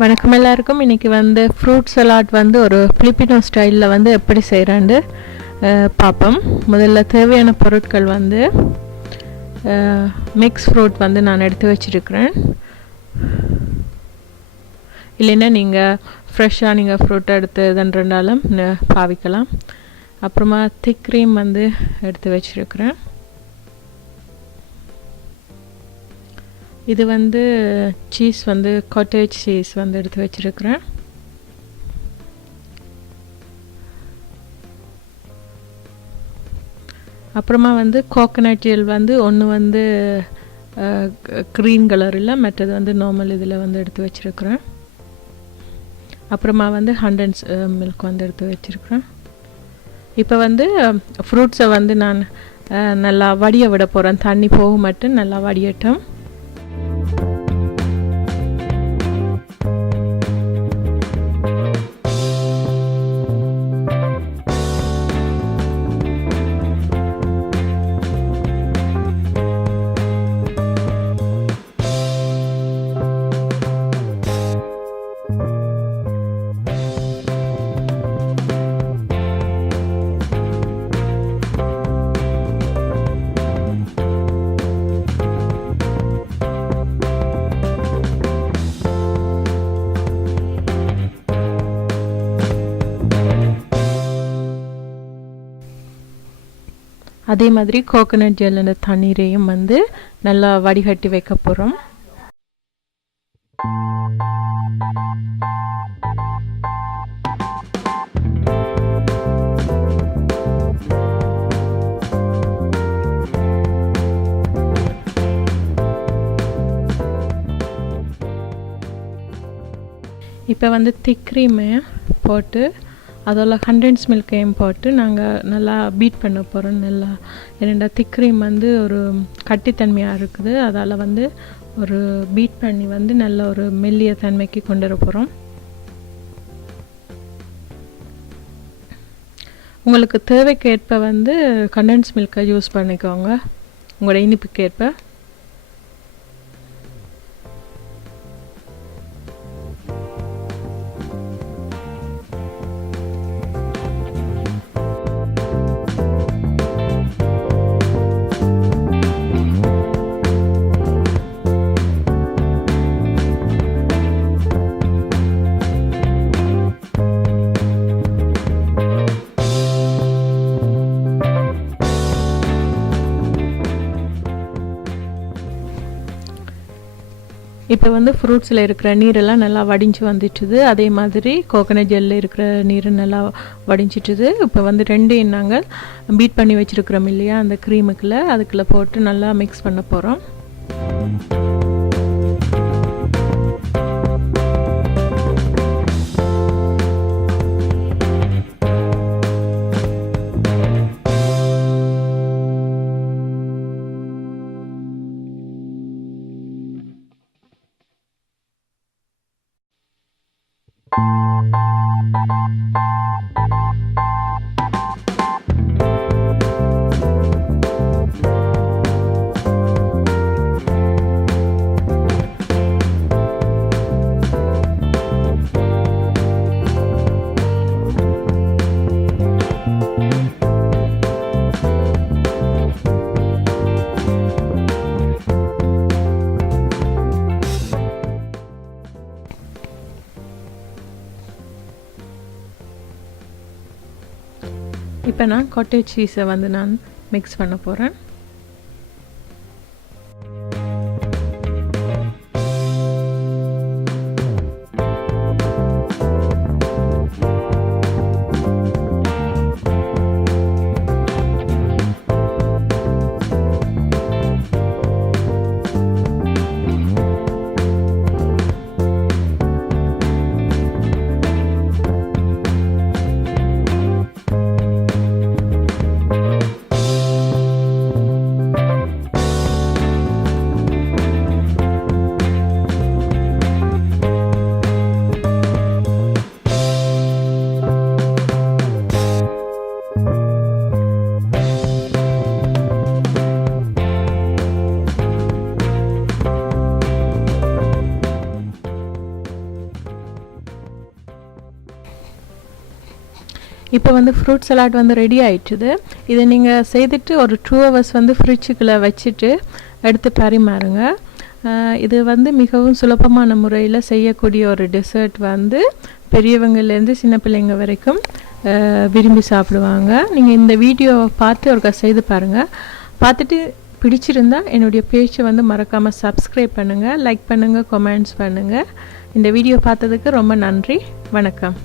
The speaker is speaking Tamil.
வணக்கம் எல்லாருக்கும். இன்றைக்கி வந்து ஃப்ரூட் சலாட் வந்து ஒரு பிலிப்பினோ ஸ்டைலில் வந்து எப்படி செய்கிறான்னு பார்ப்போம். முதல்ல தேவையான பொருட்கள் வந்து மிக்ஸ் ஃப்ரூட் வந்து நான் எடுத்து வச்சுருக்கிறேன். இல்லைன்னா நீங்கள் ஃப்ரெஷ்ஷாக நீங்கள் ஃப்ரூட்டை எடுத்து இதன்றாலும் பாவிக்கலாம். அப்புறமா திக் க்ரீம் வந்து எடுத்து வச்சுருக்கிறேன். இது வந்து சீஸ் வந்து காட்டேஜ் சீஸ் வந்து எடுத்து வச்சுருக்கிறேன். அப்புறமா வந்து கோகனட் ஜெல் வந்து ஒன்று வந்து க்ரீன் கலரில், மற்றது வந்து நார்மல் இதில் வந்து எடுத்து வச்சுருக்கிறேன். அப்புறமா வந்து 100 மில்க் வந்து எடுத்து வச்சுருக்கிறேன். இப்போ வந்து ஃப்ரூட்ஸை வந்து நான் நல்லா வடிய விட போகிறேன். தண்ணி போக மட்டும் நல்லா வடியட்டும். அதே மாதிரி கோகனட் ஜெல் அந்த தண்ணீரையும் வந்து நல்லா வடிகட்டி வைக்க போகிறோம். இப்போ வந்து திக் க்ரீமை போட்டு அதில் 100 மில்கையும் போட்டு நாங்கள் நல்லா பீட் பண்ண போகிறோம். நல்லா என்னென்னா திக் க்ரீம் வந்து ஒரு கட்டித்தன்மையாக இருக்குது. அதால் வந்து ஒரு பீட் பண்ணி வந்து நல்ல ஒரு மெல்லிய தன்மைக்கு கொண்டு வர போகிறோம். உங்களுக்கு தேவைக்கேற்ப வந்து கண்டென்ஸ் மில்கை யூஸ் பண்ணிக்கோங்க, உங்களோட இனிப்புக்கேற்ப. இப்போ வந்து ஃப்ரூட்ஸில் இருக்கிற நீரெல்லாம் நல்லா வடிஞ்சு வந்துட்டுது. அதே மாதிரி கோகனட் ஜெல்லில் இருக்கிற நீர் நல்லா வடிஞ்சிட்டுது. இப்போ வந்து ரெண்டையும் நாங்கள் பீட் பண்ணி வச்சுருக்கிறோம் இல்லையா, அந்த க்ரீமுக்குள்ளே அதுக்குள்ளே போட்டு நல்லா மிக்ஸ் பண்ண போகிறோம். இப்போ நான் காட்டேஜ் சீஸை வந்து நான் மிக்ஸ் பண்ண போகிறேன். இப்போ வந்து ஃப்ரூட் சலாட் வந்து ரெடி ஆயிடுச்சுது. இதை நீங்கள் செய்துட்டு ஒரு 2 hours வந்து ஃப்ரிட்ஜுக்குள்ளே வச்சுட்டு எடுத்து பரிமாறுங்க. இது வந்து மிகவும் சுலபமான முறையில் செய்யக்கூடிய ஒரு டெசர்ட் வந்து பெரியவங்கலேருந்து சின்ன பிள்ளைங்க வரைக்கும் விரும்பி சாப்பிடுவாங்க. நீங்கள் இந்த வீடியோவை பார்த்து ஒருக்கா செய்து பாருங்கள். பார்த்துட்டு பிடிச்சிருந்தா என்னுடைய பேஜை வந்து மறக்காமல் சப்ஸ்கிரைப் பண்ணுங்கள், லைக் பண்ணுங்கள், கமெண்ட்ஸ் பண்ணுங்கள். இந்த வீடியோ பார்த்ததுக்கு ரொம்ப நன்றி. வணக்கம்.